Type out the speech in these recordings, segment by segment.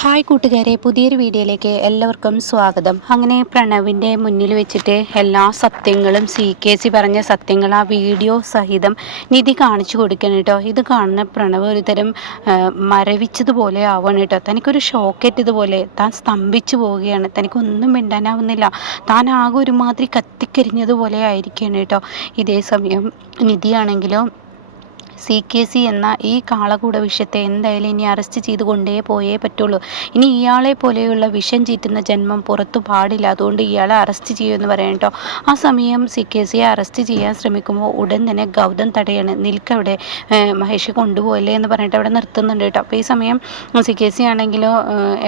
Hi കൂട്ടുകാരെ, പുതിയൊരു വീഡിയോയിലേക്ക് എല്ലാവർക്കും സ്വാഗതം. അങ്ങനെ പ്രണവിൻ്റെ മുന്നിൽ വെച്ചിട്ട് എല്ലാ സത്യങ്ങളും സി പറഞ്ഞ സത്യങ്ങൾ ആ വീഡിയോ സഹിതം നിധി കാണിച്ചു കൊടുക്കണം കേട്ടോ. ഇത് കാണുന്ന പ്രണവ് ഒരു തരം മരവിച്ചതുപോലെ ആവണം കേട്ടോ. തനിക്കൊരു ഷോക്കേറ്റതുപോലെ താൻ സ്തംഭിച്ചു പോവുകയാണ്. തനിക്കൊന്നും മിണ്ടാനാവുന്നില്ല. താൻ ആകെ ഒരുമാതിരി കത്തിക്കരിഞ്ഞതുപോലെ ആയിരിക്കുകയാണ് കേട്ടോ. ഇതേ സമയം നിധിയാണെങ്കിലോ സി എന്ന ഈ കാളകൂട വിഷയത്തെ എന്തായാലും ഇനി അറസ്റ്റ് ചെയ്ത് പോയേ പറ്റുള്ളൂ. ഇനി ഇയാളെ പോലെയുള്ള വിഷം ചീറ്റുന്ന ജന്മം പുറത്തു പാടില്ല. അതുകൊണ്ട് ഇയാളെ അറസ്റ്റ് ചെയ്യുമെന്ന് പറയാം കേട്ടോ. ആ സമയം സിയെ അറസ്റ്റ് ചെയ്യാൻ ശ്രമിക്കുമ്പോൾ ഉടൻ തന്നെ ഗൗതം തടയാണ്. നിൽക്കവിടെ, മഹേഷ് കൊണ്ടുപോയല്ലേ എന്ന് പറഞ്ഞിട്ട് അവിടെ നിർത്തുന്നുണ്ട് കേട്ടോ. അപ്പോൾ ഈ സമയം സി ആണെങ്കിലോ,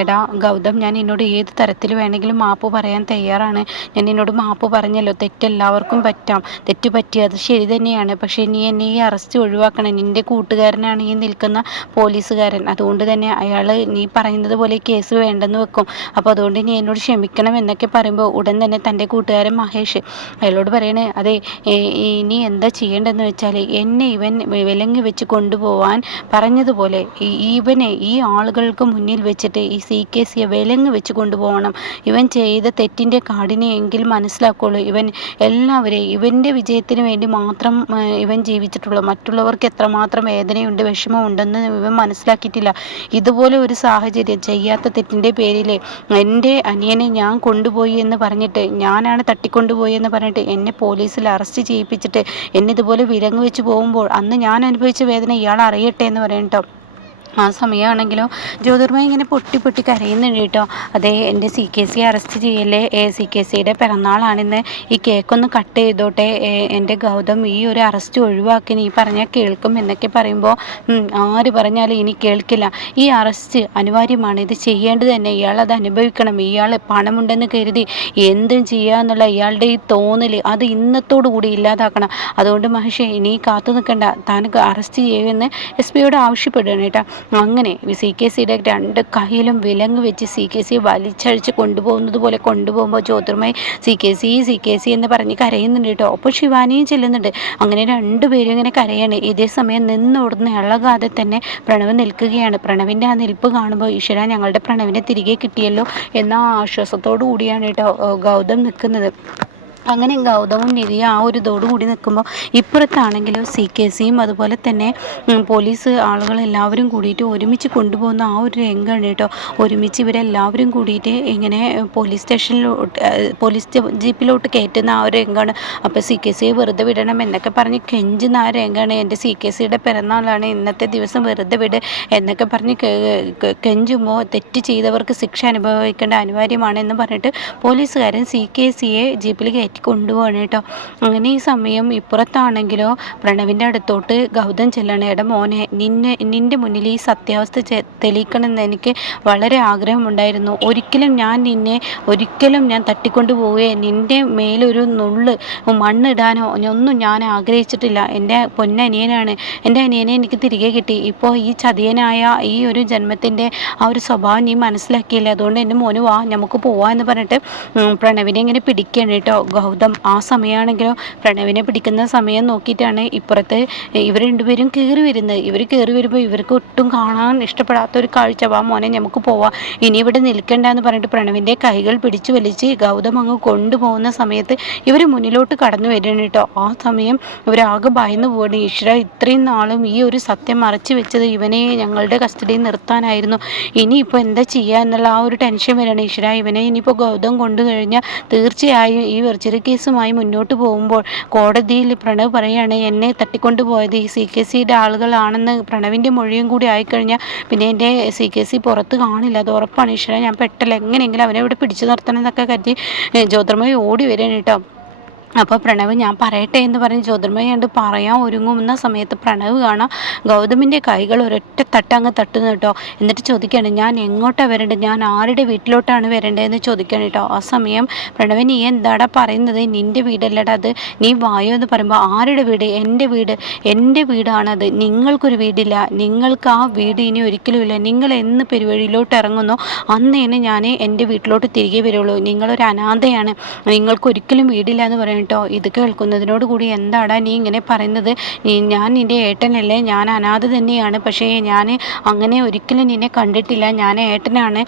എടാ ഗൗതം, ഞാൻ എന്നോട് ഏത് തരത്തിൽ വേണമെങ്കിലും മാപ്പ് പറയാൻ തയ്യാറാണ്. ഞാൻ എന്നോട് മാപ്പ് പറഞ്ഞല്ലോ. തെറ്റെല്ലാവർക്കും പറ്റാം. തെറ്റ് പറ്റിയത് ശരി തന്നെയാണ്. പക്ഷേ നീ എന്നെ ഈ അറസ്റ്റ് ഒഴിവാക്കണം. നിൻ്റെ കൂട്ടുകാരനാണ് ഈ നിൽക്കുന്ന പോലീസുകാരൻ. അതുകൊണ്ട് തന്നെ അയാൾ നീ പറയുന്നത് പോലെ കേസ് വേണ്ടെന്ന് വെക്കും. അപ്പോൾ അതുകൊണ്ട് നീ എന്നോട് ക്ഷമിക്കണം എന്നൊക്കെ പറയുമ്പോൾ ഉടൻ തന്നെ തൻ്റെ കൂട്ടുകാരൻ മഹേഷ് അയാളോട് പറയണേ, അതെ, ഇനി എന്താ ചെയ്യേണ്ടതെന്ന് വെച്ചാൽ എന്നെ ഇവൻ വിലങ്ങി വെച്ച് കൊണ്ടുപോകാൻ പറഞ്ഞതുപോലെ ഇവനെ ഈ ആളുകൾക്ക് മുന്നിൽ വെച്ചിട്ട് ഈ സിയെ വിലങ്ങ് വെച്ച് കൊണ്ടുപോകണം. ഇവൻ ചെയ്ത തെറ്റിൻ്റെ കാഠിന്യമെങ്കിൽ മനസ്സിലാക്കുള്ളൂ. ഇവൻ എല്ലാവരെയും ഇവൻ്റെ വിജയത്തിന് വേണ്ടി മാത്രം ഇവൻ ജീവിച്ചിട്ടുള്ളൂ. മറ്റുള്ളവർക്ക് എത്രമാത്രം വേദനയുണ്ട്, വിഷമമുണ്ടെന്ന് ഇവൻ മനസ്സിലാക്കിയിട്ടില്ല. ഇതുപോലെ ഒരു സാഹചര്യം, ചെയ്യാത്ത തെറ്റിൻ്റെ പേരിൽ എൻ്റെ അനിയനെ ഞാൻ കൊണ്ടുപോയി എന്ന് പറഞ്ഞിട്ട്, ഞാനാണ് തട്ടിക്കൊണ്ടുപോയി എന്ന് പറഞ്ഞിട്ട് എന്നെ പോലീസിൽ അറസ്റ്റ് ചെയ്യിപ്പിച്ചിട്ട് എന്നെ ഇതുപോലെ വിലങ്ങ് വെച്ച് പോകുമ്പോൾ അന്ന് ഞാൻ അനുഭവിച്ച വേദന ഇയാൾ അറിയട്ടെ എന്ന് പറയും കേട്ടോ. ആ സമയമാണെങ്കിലോ ജ്യോതിർമയ ഇങ്ങനെ പൊട്ടി പൊട്ടി കരയുന്നുണ്ട് കേട്ടോ. അതേ, എൻ്റെ സി അറസ്റ്റ് ചെയ്യല്ലേ, സിയുടെ പിറന്നാളാണിന്ന്, ഈ കേക്കൊന്ന് കട്ട് ചെയ്തോട്ടെ, എൻ്റെ ഗൗതം ഈ ഒരു അറസ്റ്റ് ഒഴിവാക്കി, നീ പറഞ്ഞാൽ കേൾക്കും എന്നൊക്കെ പറയുമ്പോൾ ആര് പറഞ്ഞാലും ഇനി കേൾക്കില്ല. ഈ അറസ്റ്റ് അനിവാര്യമാണ്, ഇത് ചെയ്യേണ്ടത് തന്നെ, ഇയാളത് അനുഭവിക്കണം. ഇയാൾ പണമുണ്ടെന്ന് കരുതി എന്തും ചെയ്യാന്നുള്ള ഇയാളുടെ ഈ തോന്നൽ അത് ഇന്നത്തോടു കൂടി ഇല്ലാതാക്കണം. അതുകൊണ്ട് മഹേഷ് ഇനി കാത്തു നിൽക്കണ്ട, താൻ അറസ്റ്റ് ചെയ്യുമെന്ന് SP ആവശ്യപ്പെടുകയാണ് കേട്ടോ. അങ്ങനെ സിയുടെ രണ്ട് കൈയിലും വിലങ്ങ് വെച്ച് സി വലിച്ചഴിച്ച് കൊണ്ടുപോകുന്നത് പോലെ കൊണ്ടുപോകുമ്പോൾ ജ്യോതിർമയി സി എന്ന് പറഞ്ഞ് കരയുന്നുണ്ട് കേട്ടോ. അപ്പോൾ ശിവാനിയും ചെല്ലുന്നുണ്ട്. അങ്ങനെ രണ്ടുപേരും ഇങ്ങനെ കരയാണ്. ഇതേ സമയം നിന്നോടുന്ന ഇളകാതെ തന്നെ പ്രണവ് നിൽക്കുകയാണ്. പ്രണവിൻ്റെ ആ നിൽപ്പ് കാണുമ്പോൾ ഈശ്വര, ഞങ്ങളുടെ പ്രണവിനെ തിരികെ കിട്ടിയല്ലോ എന്ന ആശ്വാസത്തോടു കൂടിയാണ് കേട്ടോ ഗൗതം നിൽക്കുന്നത്. അങ്ങനെ ഗൗതമും നിധിയും ആ ഒരു ഇതോടുകൂടി നിൽക്കുമ്പോൾ ഇപ്പുറത്താണെങ്കിലും സിയും അതുപോലെ തന്നെ പോലീസ് ആളുകളെല്ലാവരും കൂടിയിട്ട് ഒരുമിച്ച് കൊണ്ടുപോകുന്ന ആ ഒരു രംഗമാണ് കേട്ടോ. ഒരുമിച്ച് ഇവരെല്ലാവരും കൂടിയിട്ട് ഇങ്ങനെ പോലീസ് ജീപ്പിലോട്ട് കയറ്റുന്ന ആ ഒരു രംഗമാണ്. അപ്പോൾ സിയെ വെറുതെ വിടണം എന്നൊക്കെ പറഞ്ഞ് കെഞ്ചുന്ന ആ രംഗമാണ്. എൻ്റെ സിയുടെ പിറന്നാളാണ്, ഇന്നത്തെ ദിവസം വെറുതെ വിട് എന്നൊക്കെ പറഞ്ഞ് കെഞ്ചുമ്പോൾ തെറ്റ് ചെയ്തവർക്ക് ശിക്ഷ അനുഭവിക്കേണ്ട അനിവാര്യമാണെന്ന് പറഞ്ഞിട്ട് പോലീസുകാരൻ സിയെ ജീപ്പിൽ കയറ്റി കൊണ്ടുപോകണം കേട്ടോ. അങ്ങനെ ഈ സമയം ഇപ്പുറത്താണെങ്കിലോ പ്രണവിൻ്റെ അടുത്തോട്ട് ഗൗതം ചെല്ലണം. എടാ മോനെ, നിൻ്റെ മുന്നിൽ ഈ സത്യാവസ്ഥ തെളിയിക്കണമെന്ന് എനിക്ക് വളരെ ആഗ്രഹമുണ്ടായിരുന്നു. ഒരിക്കലും ഞാൻ തട്ടിക്കൊണ്ടു പോവുകയെ നിൻ്റെ മേലൊരു നുള്ള് മണ്ണിടാനോ ഒന്നും ഞാൻ ആഗ്രഹിച്ചിട്ടില്ല. എൻ്റെ പൊന്നനിയനാണ്, എൻ്റെ അനിയനെ എനിക്ക് തിരികെ കിട്ടി. ഇപ്പോൾ ഈ ചതിയനായ ഈ ഒരു ജന്മത്തിൻ്റെ ആ ഒരു സ്വഭാവം നീ മനസ്സിലാക്കിയില്ല. അതുകൊണ്ട് എൻ്റെ മോന് വാ, നമുക്ക് പോവാമെന്ന് പറഞ്ഞിട്ട് പ്രണവിനെ ഇങ്ങനെ പിടിക്കുകയാണ് കേട്ടോ ഗൗതം. ആ സമയമാണെങ്കിലോ പ്രണവിനെ പിടിക്കുന്ന സമയം നോക്കിയിട്ടാണ് ഇപ്പുറത്ത് ഇവർ രണ്ടുപേരും കയറി വരുന്നത്. ഇവർ കയറി വരുമ്പോൾ ഇവർക്ക് ഒട്ടും കാണാൻ ഇഷ്ടപ്പെടാത്തൊരു കാഴ്ച. വാ മോനെ, നമുക്ക് പോവാം, ഇനി ഇവിടെ നിൽക്കണ്ട എന്ന് പറഞ്ഞിട്ട് പ്രണവിൻ്റെ കൈകൾ പിടിച്ചു വലിച്ച് ഗൗതം അങ്ങ് കൊണ്ടുപോകുന്ന സമയത്ത് ഇവർ മുന്നിലോട്ട് കടന്നു വരികയാണ് കേട്ടോ. ആ സമയം ഇവരാകെ ഭയന്ന് പോവാണ്. ഈശ്വര, ഇത്രയും നാളും ഈ ഒരു സത്യം മറച്ചു വെച്ചത് ഇവനെ ഞങ്ങളുടെ കസ്റ്റഡിയിൽ നിർത്താനായിരുന്നു. ഇനിയിപ്പോൾ എന്താ ചെയ്യുക എന്നുള്ള ആ ഒരു ടെൻഷൻ വരികയാണ്. ഈശ്വര, ഇവനെ ഇനിയിപ്പോൾ ഗൗതം കൊണ്ടു കഴിഞ്ഞാൽ തീർച്ചയായും ഈ വെർച്വൽ കേസുമായി മുന്നോട്ട് പോകുമ്പോൾ കോടതിയിൽ പ്രണവ് പറയുകയാണ്, എന്നെ തട്ടിക്കൊണ്ടു പോയത് ഈ സിയുടെ ആളുകളാണെന്ന് പ്രണവിൻ്റെ മൊഴിയും കൂടി ആയിക്കഴിഞ്ഞാൽ പിന്നെ എൻ്റെ സി പുറത്ത് കാണില്ല, അത് ഉറപ്പാണ്. ഈശ്വര, ഞാൻ പെട്ടല്ല, എങ്ങനെയെങ്കിലും അവനെ ഇവിടെ പിടിച്ചു നിർത്തണം എന്നൊക്കെ കരുതി ജ്യോതിർമയി ഓടി വരികയാണ് കേട്ടോ. അപ്പോൾ പ്രണവ് ഞാൻ പറയട്ടെ എന്ന് പറഞ്ഞ് ജ്യോതിർമയി കണ്ട് പറയാൻ ഒരുങ്ങുന്ന സമയത്ത് പ്രണവ് കാണാം ഗൗതമിൻ്റെ കൈകൾ ഒരൊറ്റ തട്ടങ്ങ് തട്ടുന്നു കേട്ടോ. എന്നിട്ട് ചോദിക്കുകയാണ്, ഞാൻ എങ്ങോട്ടാണ് വരേണ്ടത്, ഞാൻ ആരുടെ വീട്ടിലോട്ടാണ് വരേണ്ടതെന്ന് ചോദിക്കുകയാണ് കേട്ടോ. ആ സമയം പ്രണവ്, നീ എന്താടാ പറയുന്നത്, നിൻ്റെ വീടല്ലടാ അത്, നീ വായോ എന്ന് പറയുമ്പോൾ ആരുടെ വീട്, എൻ്റെ വീടാണത്, നിങ്ങൾക്കൊരു വീടില്ല, നിങ്ങൾക്ക് ആ വീട് ഇനി ഒരിക്കലും ഇല്ല. നിങ്ങൾ എന്ന് പെരുവഴിയിലോട്ട് ഇറങ്ങുന്നോ അന്ന് തന്നെ ഞാൻ എൻ്റെ വീട്ടിലോട്ട് തിരികെ വരുള്ളൂ. നിങ്ങളൊരു അനാഥയാണ്, നിങ്ങൾക്കൊരിക്കലും വീടില്ല എന്ന് പറയുന്നത് കേട്ടോ. ഇത് കേൾക്കുന്നതിനോട് കൂടി എന്താടാ നീ ഇങ്ങനെ പറയുന്നത്? ഞാൻ നിൻ്റെ ഏട്ടനല്ലേ, ഞാൻ അനാഥ തന്നെയാണ്, പക്ഷേ ഞാൻ അങ്ങനെ ഒരിക്കലും നിന്നെ കണ്ടിട്ടില്ല, ഞാൻ ഏട്ടനാണ്,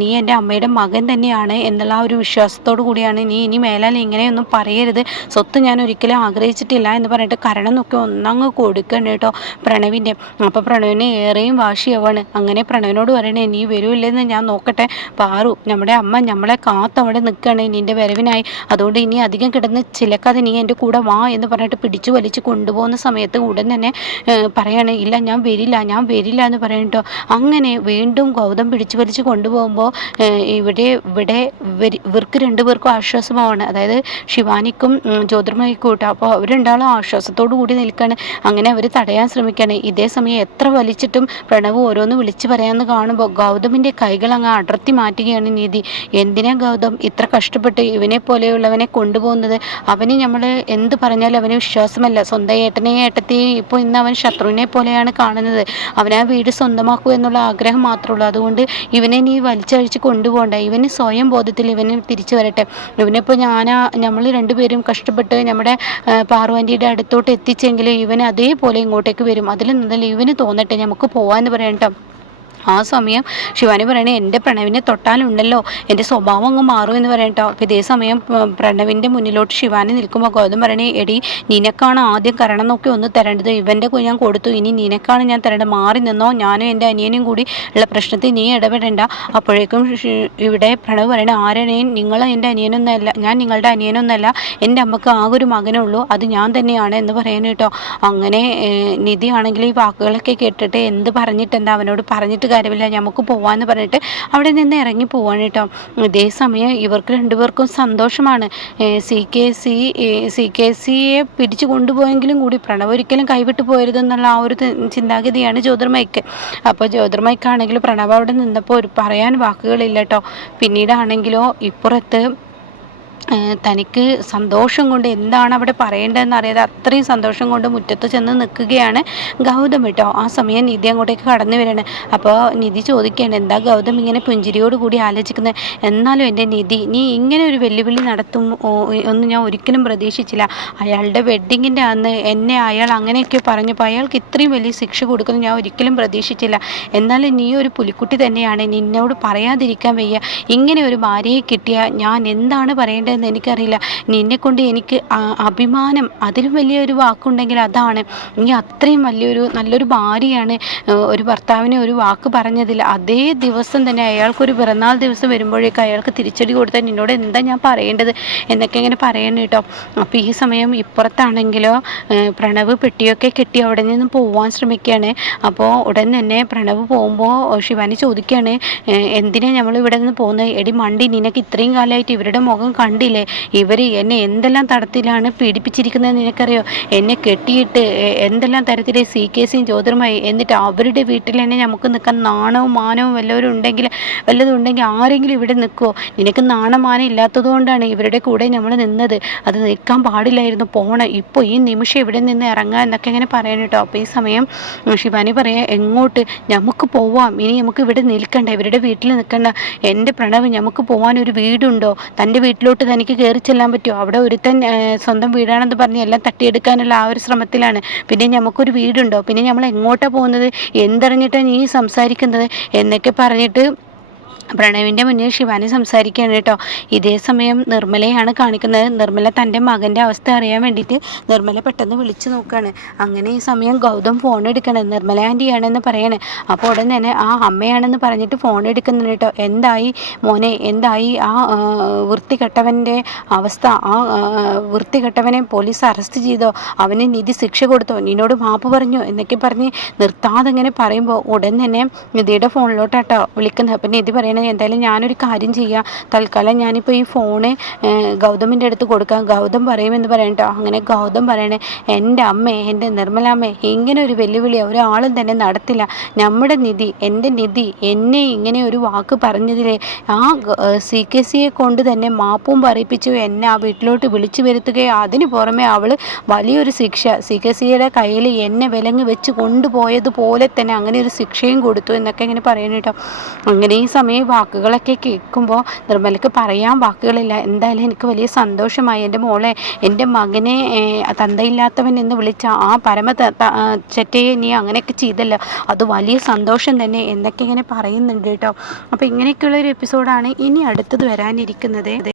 നീ എൻ്റെ അമ്മയുടെ മകൻ തന്നെയാണ് എന്നുള്ള ആ ഒരു വിശ്വാസത്തോടു കൂടിയാണ് നീ ഇനി മേലാൽ ഇങ്ങനെയൊന്നും പറയരുത്, സ്വത്ത് ഞാൻ ഒരിക്കലും ആഗ്രഹിച്ചിട്ടില്ല എന്ന് പറഞ്ഞിട്ട് കരണം നോക്കി ഒന്നങ്ങ് കൊടുക്കണം കേട്ടോ പ്രണവിൻ്റെ. അപ്പോൾ പ്രണവിനെ ഏറെയും വാശിയാവാണ്. അങ്ങനെ പ്രണവിനോട് പറയണേ, നീ വരുമില്ലെന്ന് ഞാൻ നോക്കട്ടെ, പാറു നമ്മുടെ അമ്മ നമ്മളെ കാത്തവിടെ നിൽക്കുകയാണ് നിൻ്റെ വരവിനായി, അതുകൊണ്ട് ഇനി അധികം കിടന്ന് ചിലക്കാതെ നീ എൻ്റെ കൂടെ വാ എന്ന് പറഞ്ഞിട്ട് പിടിച്ചു വലിച്ച് കൊണ്ടുപോകുന്ന സമയത്ത് ഉടൻ തന്നെ പറയാണ്, ഇല്ല ഞാൻ വരില്ല എന്ന് പറയട്ടോ. അങ്ങനെ വീണ്ടും ഗൗതം പിടിച്ചു വലിച്ച് കൊണ്ടുപോകുമ്പോൾ ഇവർക്ക് രണ്ടുപേർക്കും ആശ്വാസമാവാണ്, അതായത് ശിവാനിക്കും ജ്യോതിർമയ്ക്കും കൂട്ടാം. അപ്പോൾ അവർ രണ്ടാളും ആശ്വാസത്തോടു കൂടി നിൽക്കുകയാണ്. അങ്ങനെ അവർ തടയാൻ ശ്രമിക്കുകയാണ്. ഇതേ സമയം എത്ര വലിച്ചിട്ടും പ്രണവ് ഓരോന്ന് വിളിച്ചു പറയാമെന്ന് കാണുമ്പോൾ ഗൗതമിൻ്റെ കൈകൾ അങ്ങ് അടർത്തി മാറ്റുകയാണ് നിധി. എന്തിനാ ഗൗതം ഇത്ര കഷ്ടപ്പെട്ട് ഇവനെ പോലെയുള്ളവനെ കൊണ്ടുപോകുന്നത്? അവന് നമ്മൾ എന്ത് പറഞ്ഞാലും അവന് വിശ്വാസമല്ല, സ്വന്തം ഏട്ടനെയും ഏട്ടത്തെയും ഇപ്പോൾ ഇന്ന് അവൻ ശത്രുവിനെ പോലെയാണ് കാണുന്നത്. അവനാ വീട് സ്വന്തമാക്കൂ എന്നുള്ള ആഗ്രഹം മാത്രമേ ഉള്ളൂ. അതുകൊണ്ട് ഇവനെ നീ വലിച്ചഴിച്ച് കൊണ്ടുപോകണ്ട, ഇവന് സ്വയം ബോധത്തിൽ ഇവന് തിരിച്ചു വരട്ടെ. ഇവനിപ്പോൾ നമ്മൾ രണ്ടുപേരും കഷ്ടപ്പെട്ട് നമ്മുടെ പാർവതിയുടെ അടുത്തോട്ട് എത്തിച്ചെങ്കിൽ ഇവന് അതേപോലെ ഇങ്ങോട്ടേക്ക് വരും. അതിൽ നിന്നല്ല ഇവന് തോന്നട്ടെ നമുക്ക് പോകാമെന്ന് പറയട്ടോ. ആ സമയം ശിവാനി പറയണേ, എൻ്റെ പ്രണവിനെ തൊട്ടാലുണ്ടല്ലോ എൻ്റെ സ്വഭാവം അങ്ങ് മാറും എന്ന് പറയട്ടോ. അപ്പോൾ ഇതേ സമയം പ്രണവിൻ്റെ മുന്നിലോട്ട് ശിവാനി നിൽക്കുമ്പോൾ ഗൗതം പറയണേ, എടി നിനക്കാണ് ആദ്യം കരണം നോക്കി ഒന്ന് തരേണ്ടത്, ഇവൻ്റെ ഞാൻ കൊടുത്തു, ഇനി നിനക്കാണ് ഞാൻ തരേണ്ടത്, മാറി നിന്നോ, ഞാനും എൻ്റെ അനിയനും കൂടി ഉള്ള പ്രശ്നത്തിൽ നീ ഇടപെടേണ്ട. അപ്പോഴേക്കും ഇവിടെ പ്രണവ് പറയണേ, ആരെയും നിങ്ങൾ എൻ്റെ അനിയനൊന്നല്ല, ഞാൻ നിങ്ങളുടെ അനിയനൊന്നല്ല, എൻ്റെ അമ്മക്ക് ആകെ ഒരു മകനേ ഉള്ളൂ, അത് ഞാൻ തന്നെയാണ് എന്ന് പറയാൻ കേട്ടോ. അങ്ങനെ നിധി ആണെങ്കിൽ ഈ വാക്കുകളൊക്കെ കേട്ടിട്ട് എന്ത് പറഞ്ഞിട്ടെന്താ, അവനോട് പറഞ്ഞിട്ട് കാര്യമില്ല, നമുക്ക് പോവാന്ന് പറഞ്ഞിട്ട് അവിടെ നിന്ന് ഇറങ്ങി പോവാണ് കേട്ടോ. ഇതേ സമയം ഇവർക്ക് രണ്ടുപേർക്കും സന്തോഷമാണ്. സി കെ സിയെ പിടിച്ചു കൊണ്ടുപോയെങ്കിലും കൂടി പ്രണവ് ഒരിക്കലും കൈവിട്ട് പോയരുതെന്നുള്ള ആ ഒരു ചിന്താഗതിയാണ് ജ്യോതിർമയ്ക്ക്. അപ്പോൾ ജ്യോതിർമയ്ക്കാണെങ്കിൽ പ്രണവ് അവിടെ നിന്നപ്പോൾ പറയാൻ വാക്കുകളില്ല കേട്ടോ. പിന്നീടാണെങ്കിലോ ഇപ്പുറത്ത് തനിക്ക് സന്തോഷം കൊണ്ട് എന്താണ് അവിടെ പറയേണ്ടതെന്ന് അറിയാതെ അത്രയും സന്തോഷം കൊണ്ട് മുറ്റത്ത് ചെന്ന് നിൽക്കുകയാണ് ഗൗതം കേട്ടോ. ആ സമയം നിധി അങ്ങോട്ടേക്ക് കടന്നു വരികയാണ്. അപ്പോൾ നിധി ചോദിക്കുകയാണ്, എന്താ ഗൗതം ഇങ്ങനെ പുഞ്ചിരിയോട് കൂടി ആലോചിക്കുന്നത്? എന്നാലും എൻ്റെ നിധി, നീ ഇങ്ങനെ ഒരു വെല്ലുവിളി നടത്തും ഒന്നും ഞാൻ ഒരിക്കലും പ്രതീക്ഷിച്ചില്ല. അയാളുടെ വെഡ്ഡിങ്ങിൻ്റെ അന്ന് എന്നെ അയാൾ അങ്ങനെയൊക്കെ പറഞ്ഞപ്പോൾ അയാൾക്ക് ഇത്രയും വലിയ ശിക്ഷ കൊടുക്കുന്നു ഞാൻ ഒരിക്കലും പ്രതീക്ഷിച്ചില്ല. എന്നാലും നീ ഒരു പുലിക്കുട്ടി തന്നെയാണ്, നിന്നോട് പറയാതിരിക്കാൻ വയ്യ. ഇങ്ങനെ ഒരു ഭാര്യയെ കിട്ടിയാൽ ഞാൻ എന്താണ് പറയേണ്ടത് എനിക്കറിയില്ല. നിന്നെക്കൊണ്ട് എനിക്ക് അഭിമാനം, അതിലും വലിയൊരു വാക്കുണ്ടെങ്കിൽ അതാണ്. നീ അത്രയും നല്ലൊരു ഭാര്യയാണ്. ഒരു ഭർത്താവിനെ ഒരു വാക്ക് പറഞ്ഞതിൽ അതേ ദിവസം തന്നെ അയാൾക്കൊരു പിറന്നാൾ ദിവസം വരുമ്പോഴേക്കും അയാൾക്ക് തിരിച്ചടി കൊടുത്താൽ നിന്നോട് എന്താ ഞാൻ പറയേണ്ടത് എന്നൊക്കെ ഇങ്ങനെ പറയണം കേട്ടോ. അപ്പോൾ ഈ സമയം ഇപ്പുറത്താണെങ്കിലോ പ്രണവ് പെട്ടിയൊക്കെ കെട്ടി അവിടെ നിന്ന് പോവാൻ ശ്രമിക്കുകയാണ്. അപ്പോൾ ഉടൻ തന്നെ പ്രണവ് പോകുമ്പോൾ ശിവാനി ചോദിക്കുകയാണ്, എന്തിനാ നമ്മൾ ഇവിടെ നിന്ന് പോകുന്നത്? എടി മണ്ടി, നിനക്ക് ഇത്രയും കാലമായിട്ട് ഇവരുടെ മുഖം കണ്ടില്ലേ? ഇവർ എന്നെ എന്തെല്ലാം തരത്തിലാണ് പീഡിപ്പിച്ചിരിക്കുന്നത് നിനക്കറിയോ? എന്നെ കെട്ടിയിട്ട് എന്തെല്ലാം തരത്തിൽ CKCയും ജ്യോതിർമയി, എന്നിട്ട് അവരുടെ വീട്ടിൽ തന്നെ നമുക്ക് നിൽക്കാൻ നാണവും മാനവും വല്ലതും ഉണ്ടെങ്കിൽ ആരെങ്കിലും ഇവിടെ നിൽക്കുമോ? നിനക്ക് നാണമാനം ഇല്ലാത്തത് കൊണ്ടാണ് ഇവരുടെ കൂടെ നമ്മൾ നിന്നത്, അത് നിൽക്കാൻ പാടില്ലായിരുന്നു, പോണം ഇപ്പോൾ ഈ നിമിഷം ഇവിടെ നിന്ന് ഇറങ്ങുക എന്നൊക്കെ ഇങ്ങനെ പറയാൻ കേട്ടോ. അപ്പോൾ ഈ സമയം ശിവാനി പറയാം, എങ്ങോട്ട്? നമുക്ക് പോവാം, ഇനി നമുക്ക് ഇവിടെ നിൽക്കണ്ട, ഇവരുടെ വീട്ടിൽ നിൽക്കണ്ട. എൻ്റെ പ്രണവ്, നമുക്ക് പോകാൻ ഒരു വീടുണ്ടോ? തൻ്റെ വീട്ടിലോട്ട് തനിക്ക് കയറി ചെല്ലാൻ പറ്റുമോ? അവിടെ ഒരുത്തൻ സ്വന്തം വീടാണെന്ന് പറഞ്ഞ് എല്ലാം തട്ടിയെടുക്കാനുള്ള ആ ഒരു ശ്രമത്തിലാണ്. പിന്നെ നമുക്കൊരു വീടുണ്ടോ? പിന്നെ നമ്മൾ എങ്ങോട്ടാണ് പോകുന്നത്? എന്തറിഞ്ഞിട്ടാണ് നീ സംസാരിക്കുന്നത് എന്നൊക്കെ പറഞ്ഞിട്ട് പ്രണവിൻ്റെ മുന്നിൽ ശിവാനി സംസാരിക്കുകയാണ് കേട്ടോ. ഇതേ സമയം നിർമ്മലയാണ് കാണിക്കുന്നത്. നിർമ്മല തൻ്റെ മകൻ്റെ അവസ്ഥ അറിയാൻ വേണ്ടിയിട്ട് നിർമ്മല പെട്ടെന്ന് വിളിച്ചു നോക്കുകയാണ്. അങ്ങനെ ഈ സമയം ഗൗതം ഫോൺ എടുക്കണം, നിർമ്മല ആൻറ്റിയാണെന്ന് പറയാണ്. അപ്പോൾ ഉടൻ തന്നെ ആ അമ്മയാണെന്ന് പറഞ്ഞിട്ട് ഫോൺ എടുക്കുന്നുണ്ട് കേട്ടോ. എന്തായി മോനെ, എന്തായി ആ വൃത്തികെട്ടവൻ്റെ അവസ്ഥ? ആ വൃത്തികെട്ടവനെ പോലീസ് അറസ്റ്റ് ചെയ്തോ? അവന് നിധി ശിക്ഷ കൊടുത്തോ? നിന്നോട് മാപ്പ് പറഞ്ഞോ എന്നൊക്കെ പറഞ്ഞ് നിർത്താതെ ഇങ്ങനെ പറയുമ്പോൾ ഉടൻ തന്നെ നിധിയുടെ ഫോണിലോട്ടാട്ടോ വിളിക്കുന്നത്. അപ്പം നിധി പറയണേ, എന്തായാലും ഞാനൊരു കാര്യം ചെയ്യാം, തൽക്കാലം ഞാനിപ്പോൾ ഈ ഫോണ് ഗൗതമിൻ്റെ അടുത്ത് കൊടുക്കാം, ഗൗതം പറയുമെന്ന് പറയട്ടോ. അങ്ങനെ ഗൗതം പറയണേ, എൻ്റെ അമ്മേ, എൻ്റെ നിർമ്മലാമ്മേ, ഇങ്ങനെ ഒരു വെല്ലുവിളി ഒരാളും തന്നെ നടത്തില്ല. നമ്മുടെ നിധി, എൻ്റെ നിധി എന്നെ ഇങ്ങനെ ഒരു വാക്ക് പറഞ്ഞതിൽ ആ CKCയെ കൊണ്ട് തന്നെ മാപ്പും പറയിപ്പിച്ചു എന്നെ ആ വീട്ടിലോട്ട് വിളിച്ചു വരുത്തുകയോ അതിന് പുറമെ അവൾ വലിയൊരു ശിക്ഷ CKCയുടെ കയ്യിൽ എന്നെ വിലങ്ങ് വെച്ച് കൊണ്ടുപോയതുപോലെ തന്നെ അങ്ങനെ ഒരു ശിക്ഷയും കൊടുത്തു എന്നൊക്കെ ഇങ്ങനെ പറയുന്നു കേട്ടോ. അങ്ങനെ ഈ സമയം ഈ വാക്കുകളൊക്കെ കേൾക്കുമ്പോൾ നിർമ്മലയ്ക്ക് പറയാൻ വാക്കുകളില്ല. എന്തായാലും എനിക്ക് വലിയ സന്തോഷമായി. എൻ്റെ മോളെ, എൻ്റെ മകനെ തന്തയില്ലാത്തവൻ എന്ന് വിളിച്ച ആ ചെറ്റയെ നീ അങ്ങനെയൊക്കെ ചെയ്തല്ലോ, അത് വലിയ സന്തോഷം തന്നെ എന്നൊക്കെ ഇങ്ങനെ പറയുന്നുണ്ട് കേട്ടോ. അപ്പോൾ ഇങ്ങനെയൊക്കെയുള്ളൊരു എപ്പിസോഡാണ് ഇനി അടുത്തത് വരാനിരിക്കുന്നത്.